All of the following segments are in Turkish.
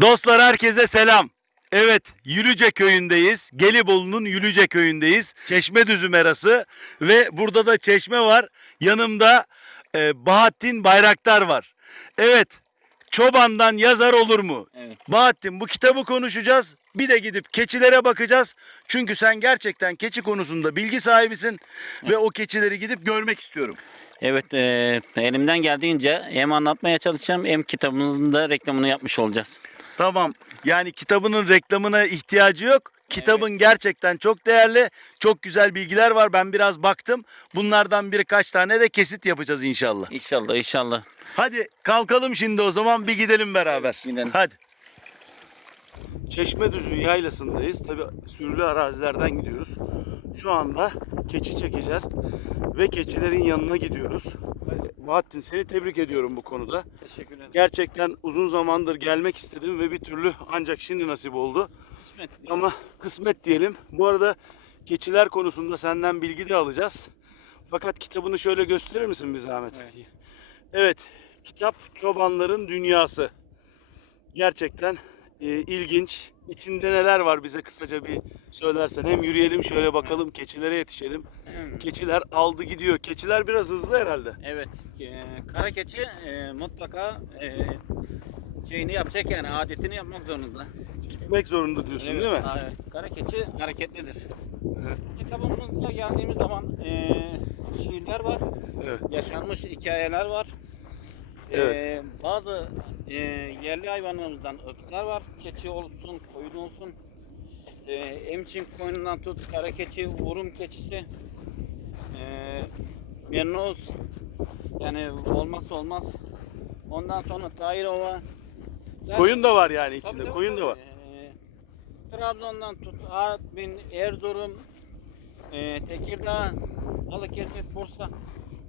Dostlar herkese selam. Evet, Yülüce köyündeyiz. Gelibolu'nun Yülüce köyündeyiz. Çeşmedüzü merası ve burada da çeşme var. Yanımda e, Bahattin Bayraktar var. Evet, çobandan yazar olur mu? Evet. Bahattin bu kitabı konuşacağız. Bir de gidip keçilere bakacağız. Çünkü sen gerçekten keçi konusunda bilgi sahibisin ve o keçileri gidip görmek istiyorum. Evet, e, elimden geldiğince hem anlatmaya çalışacağım hem kitabımızın da reklamını yapmış olacağız. Tamam. Yani kitabının reklamına ihtiyacı yok. Kitabın gerçekten çok değerli. Çok güzel bilgiler var. Ben biraz baktım. Bunlardan birkaç tane de kesit yapacağız inşallah. İnşallah, inşallah. Hadi kalkalım şimdi o zaman bir gidelim beraber. Gidelim. Hadi. Çeşmedüzü yaylasındayız. Tabi sürülü arazilerden gidiyoruz. Şu anda keçi çekeceğiz ve keçilerin yanına gidiyoruz. Bahattin seni tebrik ediyorum bu konuda. Teşekkür ederim. Gerçekten uzun zamandır gelmek istedim ve bir türlü ancak şimdi nasip oldu. Ama kısmet diyelim. Bu arada keçiler konusunda senden bilgi de alacağız. Fakat kitabını şöyle gösterir misin bir zahmet? Evet, kitap Çobanların Dünyası. Gerçekten e, ilginç. İçinde neler var bize kısaca bir söylersen. Hem yürüyelim şöyle bakalım keçilere yetişelim. Keçiler aldı gidiyor. Keçiler biraz hızlı herhalde. Evet, e, kara keçi e, mutlaka e, şeyini yapacak yani adetini yapmak zorunda. Gitmek zorunda diyorsun değil mi? Evet, kara keçi hareketlidir. Evet. Kitabımıza geldiğimiz zaman e, şiirler var, Evet. yaşanmış hikayeler var. Evet. E, bazı e, yerli hayvanlarımızdan ırklar var. Keçi olsun, koyun olsun. E, emçin koyunundan tut, kara keçi, urum keçisi. E, merinoz. Yani olmazsa olmaz. Ondan sonra Tahirova. Yani- Koyun da var yani içinde. Tabii, tabii, Koyun da var. E, Trabzon'dan tut, Artvin, Erzurum, e, Tekirdağ, Balıkesir, Bursa.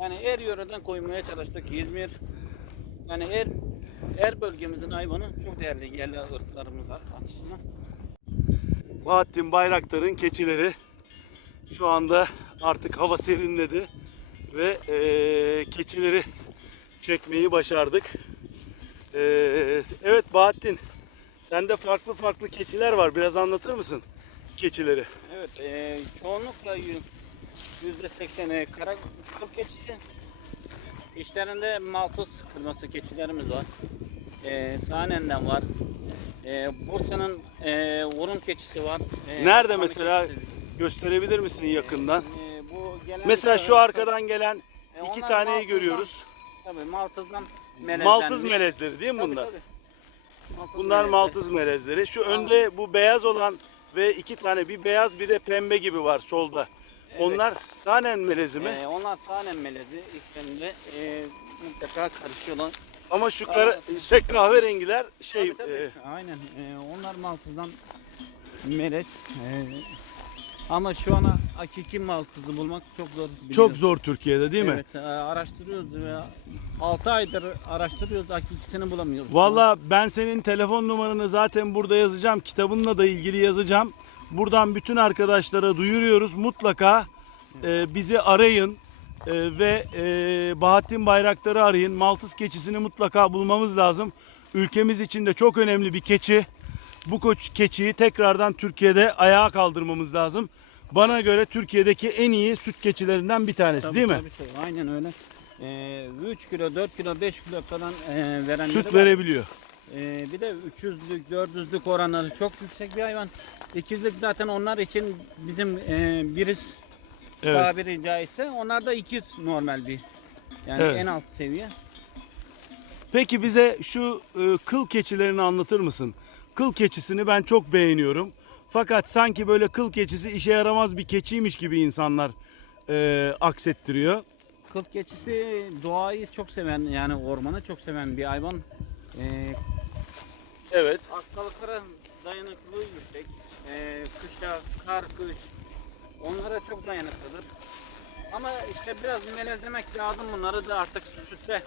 Yani her yöreden koymaya çalıştık. İzmir. Yani her her bölgemizin hayvanı çok değerli yerli ırklarımız açısından. Bahattin Bayraktar'ın keçileri şu anda artık hava serinledi ve eee, keçileri çekmeyi başardık. Eee, evet Bahattin, sende farklı farklı keçiler var. Biraz anlatır mısın keçileri? Evet, e, çoğunlukla yü- yüzde sekseni kara kıl keçisi. İçlerinde Maltuz kırması keçilerimiz var. E, Sahnen'den var. E, Bursa'nın e, Urum keçisi var. E, Nerede Osmanlı mesela? keçisi. Gösterebilir misin yakından? E, bu gelen Mesela şu arkadan gelen E, iki onlar taneyi Maltuz'dan- görüyoruz. Tabii Maltuz'dan melezlenmiş. Maltız melezleri değil mi Tabii, bunlar? tabii. Maltuz Bunlar melezleri. Maltız melezleri. Şu önde bu beyaz olan ve iki tane bir beyaz bir de pembe gibi var solda. Onlar Sanen melezi mi? E, onlar sahnen melezi. İçlerinde e, mutlaka karışıyorlar. Ama şu kara, şey kahverengiler şey Tabii, tabii. e, Aynen. Ee, onlar Maltız'dan melez. Ee, ama şu ana hakiki Maltız'ı bulmak çok zor. çok biliyorsun. zor Türkiye'de değil mi? Evet, e, araştırıyoruz ve 6 aydır araştırıyoruz, hakikisini bulamıyoruz. Valla ben senin telefon numaranı zaten burada yazacağım. Kitabınla da ilgili yazacağım. Buradan bütün arkadaşlara duyuruyoruz. Mutlaka e, bizi arayın e, ve e, Bahattin Bayraktar'ı arayın. Maltız keçisini mutlaka bulmamız lazım. Ülkemiz için de çok önemli bir keçi. Bu koç keçiyi tekrardan Türkiye'de ayağa kaldırmamız lazım. Bana göre Türkiye'deki en iyi süt keçilerinden bir tanesi Tabii, değil mi? tabii, tabii. Aynen öyle. Ee, 3 kilo, 4 kilo, 5 kilo falan e, verenleri Süt var. verebiliyor. Ee, bir de 300'lük, 400'lük oranları çok yüksek bir hayvan. İkizlik zaten onlar için bizim e, biriz Evet. tabiri caizse. Onlar da ikiz normal bir. Yani Evet. en alt seviye. Peki bize şu e, kıl keçilerini anlatır mısın? Kıl keçisini ben çok beğeniyorum. Fakat sanki böyle kıl keçisi işe yaramaz bir keçiymiş gibi insanlar e, aksettiriyor. Kıl keçisi doğayı çok seven yani ormanı çok seven bir hayvan. Ee, Evet. hastalıklara dayanıklılığı yüksek. Ee, kışa, kar, kış onlara çok dayanıklıdır. Ama işte biraz melezlemek lazım bunları da artık sütte.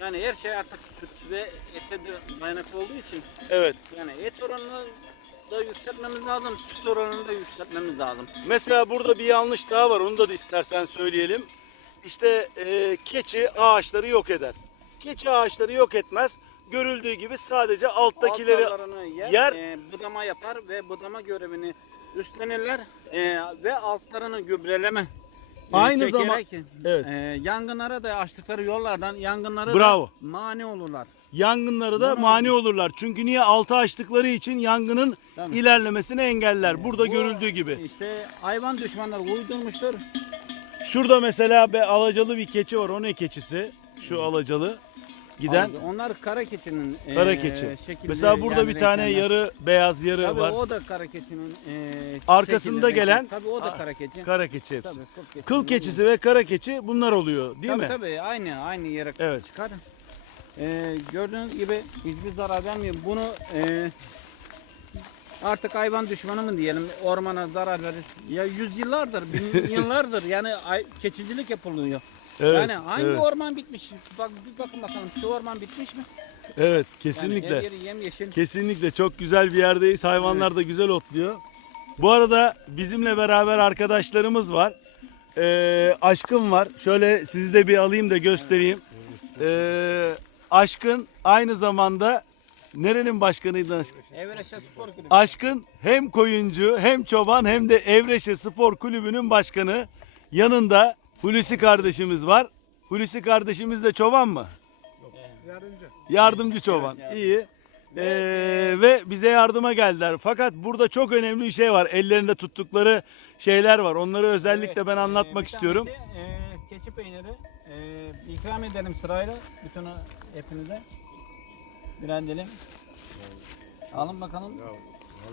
Yani her şey artık süt ve ete de dayanıklı olduğu için Evet. yani et oranını da yükseltmemiz lazım, süt oranını da yükseltmemiz lazım. Mesela burada bir yanlış daha var. Onu da, da istersen söyleyelim. İşte e, keçi ağaçları yok eder. Keçi ağaçları yok etmez. Görüldüğü gibi sadece alttakileri yer, yer. e, budama yapar ve budama görevini üstlenirler e, ve altlarını gübreleme e, Aynı çekerek, Evet. e, yangınlara da açtıkları yollardan yangınlara Bravo. da mani olurlar. yangınları da Bunu- mani olurlar. Çünkü niye altı açtıkları için yangının Tamam. ilerlemesini engeller. Burada Bu, görüldüğü gibi. İşte hayvan düşmanları uydurmuştur. Şurada mesela be alacalı bir keçi var. O ne keçisi? Şu alacalı giden Onlar kara keçinin e, kara keçi. şekilli, Mesela burada yani bir tane renklerden. yarı beyaz yarı Tabii var. o da kara keçinin e, Arkasında şekilli, gelen-. Tabii o da Ah, kara keçi. Kara keçi hepsi. Tabii, kıl keçi. Kıl keçisi ve kara keçi bunlar oluyor değil tabii, mi? Tabii aynı aynı yere Evet. çıkar. Ee, gördüğünüz gibi hiçbir zarar vermiyor. Bunu e, artık hayvan düşmanı mı diyelim ormana zarar verir. Ya yüzyıllardır, bin yıllardır yani ay- keçicilik yapılıyor. Evet. yani hangi evet. orman bitmiş? Bak bir bakın bakalım şu orman bitmiş mi? Evet, Yani kesinlikle. her yeri yemyeşil. Kesinlikle çok güzel bir yerdeyiz. Hayvanlar da güzel otluyor. Bu arada bizimle beraber arkadaşlarımız var. Ee, aşkım var. Şöyle sizi de bir alayım da göstereyim. Ee, aşkın aynı zamanda nerenin başkanıydı aşkın? Evreşe Spor Kulübü. Aşkın hem koyuncu hem çoban hem de Evreşe Spor Kulübü'nün başkanı. Yanında Hulusi kardeşimiz var. Hulusi kardeşimiz de çoban mı? Yardımcı çoban. İyi. Ee, ve bize yardıma geldiler. Fakat burada çok önemli bir şey var. Ellerinde tuttukları şeyler var. Onları özellikle Evet, ben e, anlatmak bir istiyorum. tanesi, e, keçi peyniri. E, ikram edelim sırayla bütün hepinize. Birer dilim. Alın bakalım.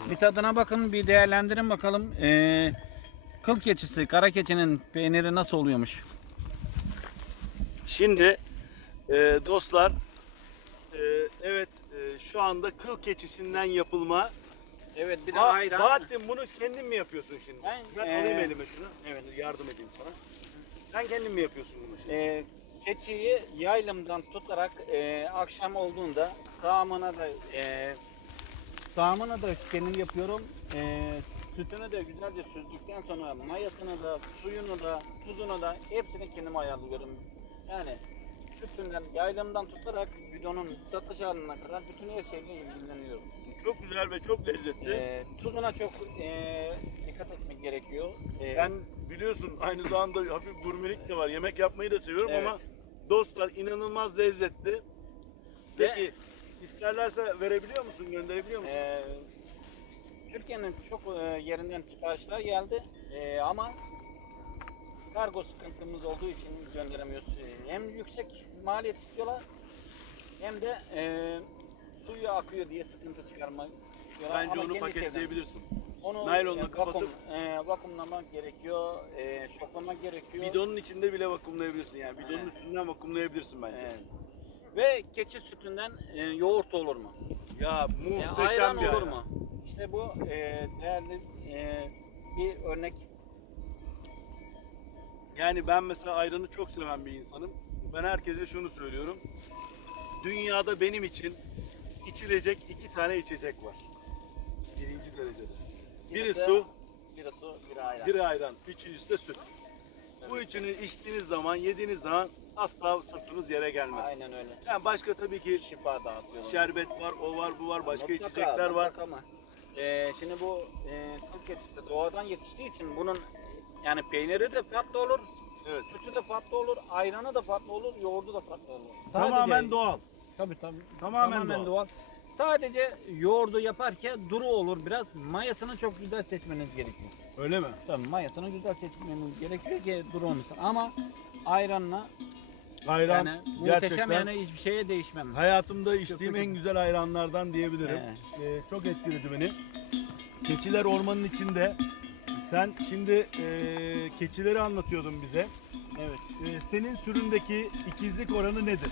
Bir tadına bakın, bir değerlendirin bakalım. E, kıl keçisi, kara keçinin peyniri nasıl oluyormuş? Şimdi e, dostlar e, evet e, şu anda kıl keçisinden yapılma. Evet, bir de Ba- ayran. Bahattin bunu kendin mi yapıyorsun şimdi? Ben, Ben e, alayım elime şunu. evet. Yardım edeyim sana. Sen kendin mi yapıyorsun bunu şimdi? E, keçiyi yaylımdan tutarak e, akşam olduğunda sağımına da e, sağımına da kendim yapıyorum. E, sütünü de güzelce süzdükten sonra mayasını da suyunu da tuzunu da hepsini kendim ayarlıyorum. Yani sütünden yaylımdan tutarak bidonun satış haline kadar bütün her şeyle ilgileniyorum. Çok güzel ve çok lezzetli. E, tuzuna çok e, dikkat etmek gerekiyor. E, Ben biliyorsun aynı zamanda hafif gurmelik de var. Yemek yapmayı da seviyorum Evet. ama dostlar inanılmaz lezzetli. Peki isterlerse verebiliyor musun? Gönderebiliyor musun? Ee, Türkiye'nin çok e, yerinden siparişler geldi Ee, ama kargo sıkıntımız olduğu için gönderemiyoruz. Ee, hem yüksek maliyet istiyorlar hem de e, suyu akıyor diye sıkıntı çıkarmak istiyorlar. Bence Ama onu paketleyebilirsin. Onu naylonla e, vakum, kapatıp- e, vakumlamak gerekiyor, e, şoklamak gerekiyor. Bidonun içinde bile vakumlayabilirsin yani. Bidonun Evet. üstünden vakumlayabilirsin bence. Evet. Ve keçi sütünden e, yoğurt olur mu? Ya muhteşem ayran bir olur ayran. mu? İşte bu e, değerli e, bir örnek. Yani ben mesela ayranı çok seven bir insanım. Ben herkese şunu söylüyorum. Dünyada benim için içilecek iki tane içecek var. Birinci derecede. Biri su, Biri su, biri ayran. biri ayran, üçüncüsü de süt. Bu üçünü içtiğiniz zaman, yediğiniz zaman asla sırtınız yere gelmez. Aynen öyle. Yani başka tabii ki Şifa dağıtıyor. şerbet var, o var, bu var, başka Mutlaka, içecekler var. mutlaka Ama, e, şimdi bu e, Türk keçisi doğadan yetiştiği için bunun yani peyniri de farklı olur, Evet. sütü de farklı olur, ayranı da farklı olur, yoğurdu da farklı olur. Tamamen doğal. Tabii tabii. Tamamen doğal. Sadece yoğurdu yaparken duru olur biraz. Mayasını çok güzel seçmeniz gerekiyor. Öyle mi? Tabii mayasını güzel seçmeniz gerekiyor ki duru olmasın. Ama ayranla Ayran yani gerçekten muhteşem yani hiçbir şeye değişmem. hayatımda içtiğim en güzel ayranlardan diyebilirim. Ee, çok etkiledi beni. Keçiler ormanın içinde. Sen şimdi e, keçileri anlatıyordun bize. Evet. E, senin süründeki ikizlik oranı nedir?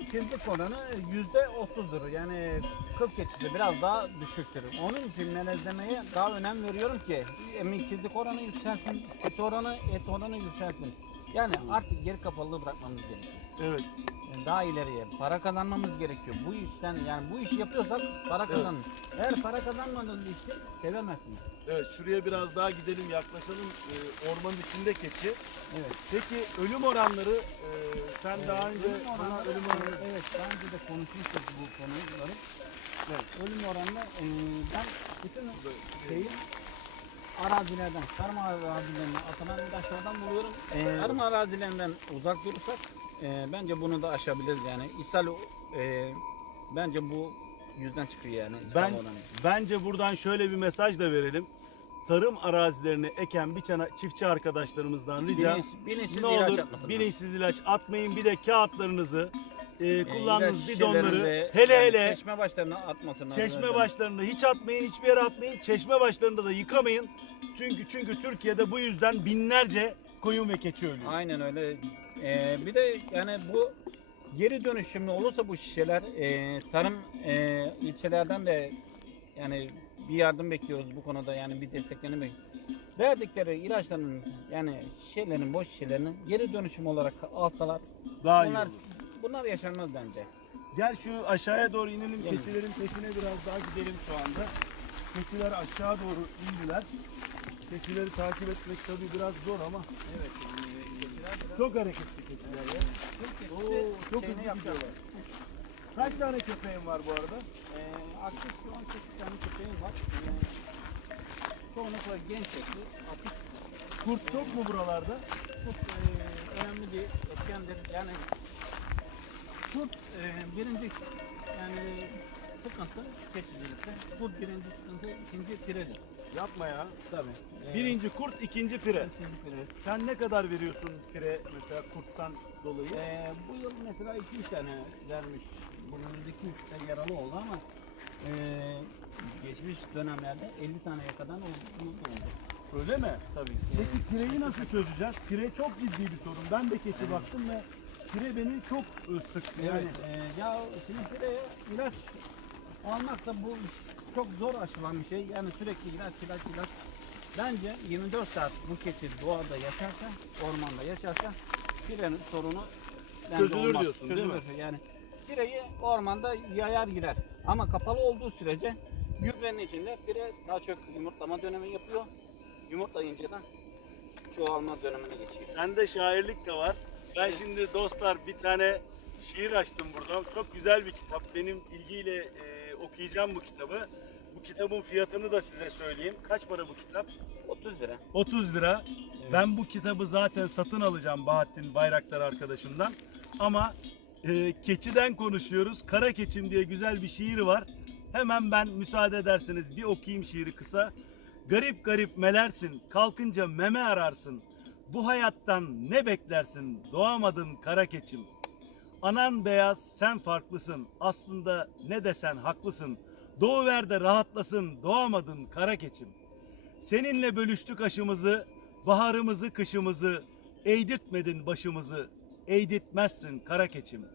İkizlik oranı yüzde otuzdur. Yani kıl keçisi biraz daha düşüktür. Onun için melezlemeye daha önem veriyorum ki hem ikizlik oranı yükselsin, et oranı, et oranı yükselsin. Yani artık geri kapalılığı bırakmamız gerekiyor. Evet. daha ileriye para kazanmamız gerekiyor. Bu işten yani bu işi yapıyorsak para kazanın. Eğer para kazanmadığınız işi sevemezsiniz. Evet şuraya biraz daha gidelim yaklaşalım. Ee, ormanın içinde keçi. Evet. Peki ölüm oranları e, sen daha önce Ölüm bana ölüm oranı evet daha önce de konuşmuştuk bu konuları. Evet, ölüm oranı e, ben bütün şeyi arazilerden, tarım arazilerinden atılan taşlardan buluyorum. E, tarım arazilerinden uzak durursak e, bence bunu da aşabiliriz yani. İshal e, bence bu yüzden çıkıyor yani. ishal Ben oranı. bence buradan şöyle bir mesaj da verelim. Tarım arazilerini eken biçana çiftçi arkadaşlarımızdan rica Bilinç, bilinçsiz ne ilaç olur atmasınlar. bilinçsiz ilaç atmayın. Bir de kağıtlarınızı e, E, kullandığınız bidonları hele hele çeşme başlarına atmasınlar. çeşme başlarında hiç atmayın, hiçbir yere atmayın. Çeşme başlarında da yıkamayın. Çünkü çünkü Türkiye'de bu yüzden binlerce koyun ve keçi ölüyor. Aynen öyle. Ee, bir de yani bu geri dönüşümlü olursa bu şişeler e, tarım e, ilçelerden de yani bir yardım bekliyoruz bu konuda yani bir desteklerini bekliyoruz. Verdikleri ilaçların yani şişelerin boş şişelerini geri dönüşüm olarak alsalar Daha iyi bunlar olur. Bunlar yaşanmaz bence. Gel şu aşağıya doğru inelim. Gelin. Keçilerin peşine biraz daha gidelim şu anda. Keçiler aşağı doğru indiler. Keçileri takip etmek tabii biraz zor ama Evet. çok hareketli keçiler ya. Oo, çok hızlı gidiyorlar. Kaç tane köpeğin var bu arada? Ee, aktif şu an 8 tane köpeğim var. Ee, çoğunlukla genç yaşlı, aktif Kurt çok mu buralarda? çok e, önemli bir etkendir. Yani kurt e, birinci yani sıkıntı keçicilikte. Kurt birinci sıkıntı, ikinci piredir. Yapma ya. Tabii. E, Birinci kurt, ikinci pire. ikinci pire. Sen ne kadar veriyorsun pire mesela kurttan dolayı? E, bu yıl mesela 200 tane vermiş. Bugün 200 tane yaralı oldu ama e, geçmiş dönemlerde 50 taneye kadar oldu. oldu. Öyle mi? Tabii. Peki pireyi nasıl çözeceğiz? Pire çok ciddi bir sorun. Ben de keçi baktım ve pire beni çok e, sıktı. Yani Evet. e, ya şimdi pireye ilaç almak da bu çok zor aşılan bir şey. Yani sürekli ilaç ilaç ilaç. Bence 24 saat bu keçi doğada yaşarsa, ormanda yaşarsa pirenin sorunu Çözülür olmaz. diyorsun, değil mi? Çözülür. Yani pireyi ormanda yayar gider. Ama kapalı olduğu sürece gübrenin içinde pire daha çok yumurtlama dönemi yapıyor. Yumurtlayınca da çoğalma dönemine geçiyor. Sende şairlik de var. Ben şimdi dostlar bir tane şiir açtım buradan. Çok güzel bir kitap. Benim ilgiyle e, okuyacağım bu kitabı. Bu kitabın fiyatını da size söyleyeyim. Kaç para bu kitap? 30 lira. 30 lira. Ben bu kitabı zaten satın alacağım Bahattin Bayraktar arkadaşımdan. Ama e, keçiden konuşuyoruz. Kara keçim diye güzel bir şiir var. Hemen ben müsaade ederseniz bir okuyayım şiiri kısa. Garip garip melersin, kalkınca meme ararsın. Bu hayattan ne beklersin, doğamadın kara keçim. Anan beyaz, sen farklısın. Aslında ne desen haklısın. Doğuver de rahatlasın, doğamadın kara keçim. Seninle bölüştük aşımızı, baharımızı, kışımızı. Eğdirtmedin başımızı, eğdirtmezsin kara keçim.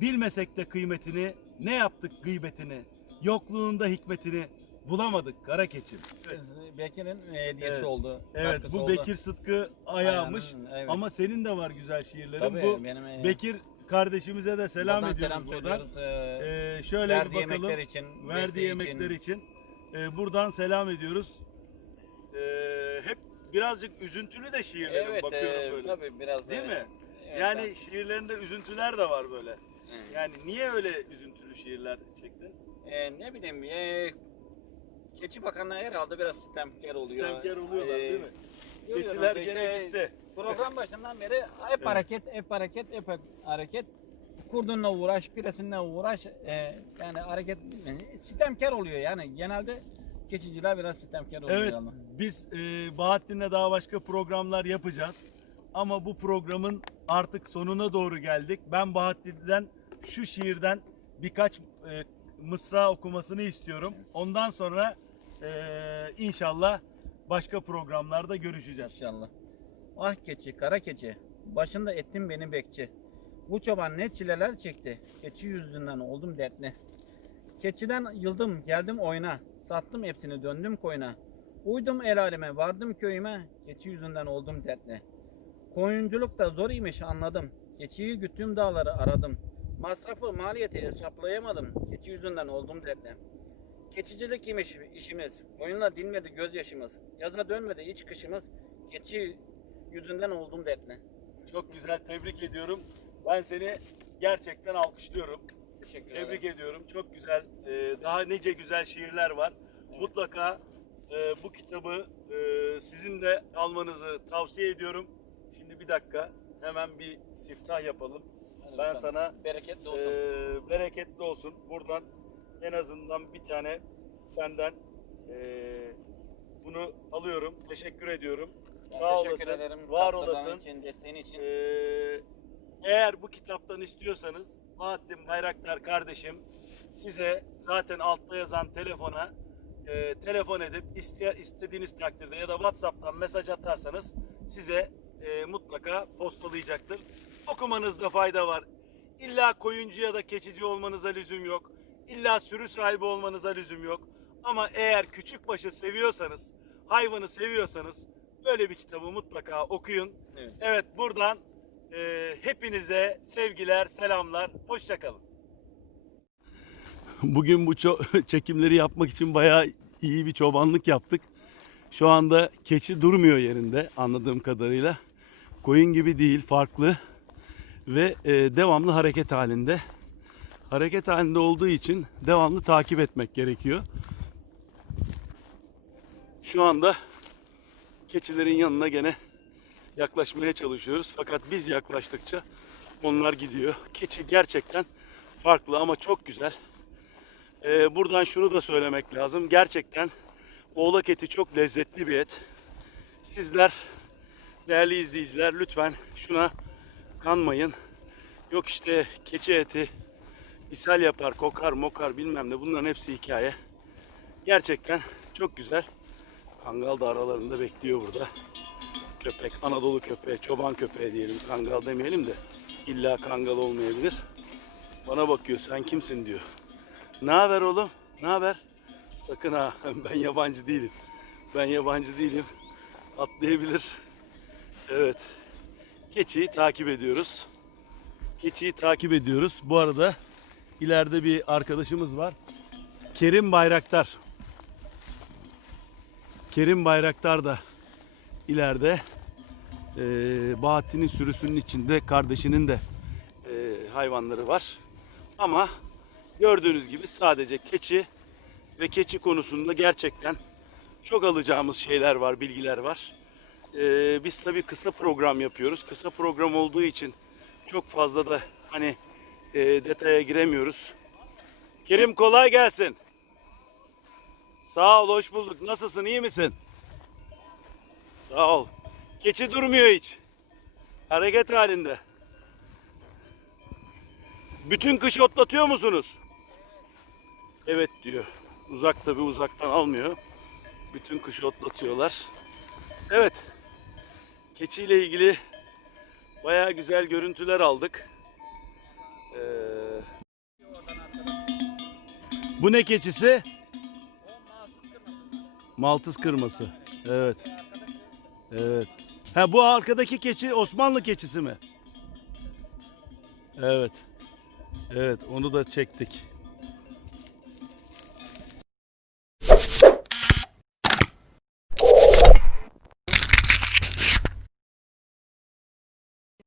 Bilmesek de kıymetini, ne yaptık gıybetini. Yokluğunda hikmetini bulamadık kara keçim. Bekir'in hediyesi Evet. oldu. Evet bu oldu. Bekir Sıtkı ayağımış. Ayağının, evet. Ama senin de var güzel şiirlerin. Tabii, bu benim, e, Bekir kardeşimize de selam Buradan ediyoruz selam buradan. Ee, Ee, şöyle verdiği bir bakalım. yemekler için, verdiği yemekler için. Ee, buradan selam ediyoruz. Ee, hep birazcık üzüntülü de şiirlerin Evet, bakıyorum e, böyle. tabii biraz Değil e, mi? evet, yani ben- şiirlerinde üzüntüler de var böyle. Evet. Yani niye öyle üzüntülü şiirler çektin? e, ne bileyim, e, Keçi Bakanlığı herhalde biraz sistemkar oluyor. Sistemkar oluyorlar E, değil mi? Keçiler işte, gene gitti. Program başından beri hep hareket, hep hareket, hep hareket. Kurdunla uğraş, piresinle uğraş. e, yani hareket e, sistemkar oluyor yani. Genelde keçiciler biraz sistemkar oluyor. Evet, ama. biz e, Bahattin'le daha başka programlar yapacağız. Ama bu programın artık sonuna doğru geldik. Ben Bahattin'den şu şiirden birkaç e, mısra okumasını istiyorum. Ondan sonra e, inşallah başka programlarda görüşeceğiz. İnşallah. Ah keçi, kara keçi, başında ettin beni bekçi. Bu çoban ne çileler çekti, keçi yüzünden oldum dertli. Keçiden yıldım, geldim oyuna, sattım hepsini döndüm koyuna. Uydum el aleme, vardım köyüme, keçi yüzünden oldum dertli. Koyunculuk da zor imiş anladım, keçiyi güttüm dağları aradım. masrafı maliyeti hesaplayamadım. Keçi yüzünden oldum derdi. Keçicilik imiş işimiz. Boyunla dinmedi gözyaşımız. Yaza dönmedi iç kışımız. Keçi yüzünden oldum derdi. Çok güzel tebrik ediyorum. Ben seni gerçekten alkışlıyorum. Teşekkür Tebrik ederim. ediyorum. Çok güzel. Ee, daha nice güzel şiirler var. Mutlaka e, bu kitabı e, sizin de almanızı tavsiye ediyorum. Şimdi bir dakika. Hemen bir siftah yapalım. Hadi Ben bakalım. sana Bereketli olsun. e, bereketli olsun. Buradan en azından bir tane senden e, bunu alıyorum. Teşekkür ediyorum. Ben Sağ teşekkür olasın. ederim. Var olasın. için, desteğin için. Ee, eğer bu kitaptan istiyorsanız Bahattin Bayraktar kardeşim size zaten altta yazan telefona e, telefon edip iste, istediğiniz takdirde ya da WhatsApp'tan mesaj atarsanız size e, mutlaka postalayacaktır. Okumanızda fayda var. İlla koyuncu ya da keçici olmanıza lüzum yok. İlla sürü sahibi olmanıza lüzum yok. Ama eğer küçük başı seviyorsanız, hayvanı seviyorsanız böyle bir kitabı mutlaka okuyun. Evet. Evet buradan e, hepinize sevgiler, selamlar, hoşçakalın. Bugün bu ço- çekimleri yapmak için bayağı iyi bir çobanlık yaptık. Şu anda keçi durmuyor yerinde anladığım kadarıyla. Koyun gibi değil, farklı ve e, devamlı hareket halinde. Hareket halinde olduğu için devamlı takip etmek gerekiyor. Şu anda keçilerin yanına gene yaklaşmaya çalışıyoruz. Fakat biz yaklaştıkça onlar gidiyor. Keçi gerçekten farklı ama çok güzel. Ee, buradan şunu da söylemek lazım. Gerçekten oğlak eti çok lezzetli bir et. Sizler değerli izleyiciler lütfen şuna kanmayın. Yok işte keçi eti ishal yapar, kokar, mokar bilmem ne bunların hepsi hikaye. Gerçekten çok güzel. Kangal da aralarında bekliyor burada köpek, Anadolu köpeği, çoban köpeği diyelim. Kangal demeyelim de illa kangal olmayabilir. Bana bakıyor sen kimsin diyor. Ne haber oğlum? Ne haber? Sakın ha ben yabancı değilim. Ben yabancı değilim. Atlayabilir. Evet. Keçiyi takip ediyoruz. Keçiyi takip ediyoruz. Bu arada ileride bir arkadaşımız var. Kerim Bayraktar. Kerim Bayraktar da ileride e, Bahattin'in sürüsünün içinde kardeşinin de e, hayvanları var. Ama gördüğünüz gibi sadece keçi ve keçi konusunda gerçekten çok alacağımız şeyler var, bilgiler var. E, biz tabii kısa program yapıyoruz. Kısa program olduğu için çok fazla da hani e, detaya giremiyoruz. Kerim kolay gelsin. Sağ ol, hoş bulduk. Nasılsın, iyi misin? Sağ ol. Keçi durmuyor hiç. Hareket halinde. Bütün kış otlatıyor musunuz? Evet diyor. Uzak tabi uzaktan almıyor. Bütün kış otlatıyorlar. Evet. Keçiyle ilgili baya güzel görüntüler aldık. Bu ne keçisi? Maltız kırması. Evet. Evet. Ha bu arkadaki keçi Osmanlı keçisi mi? Evet. Evet onu da çektik.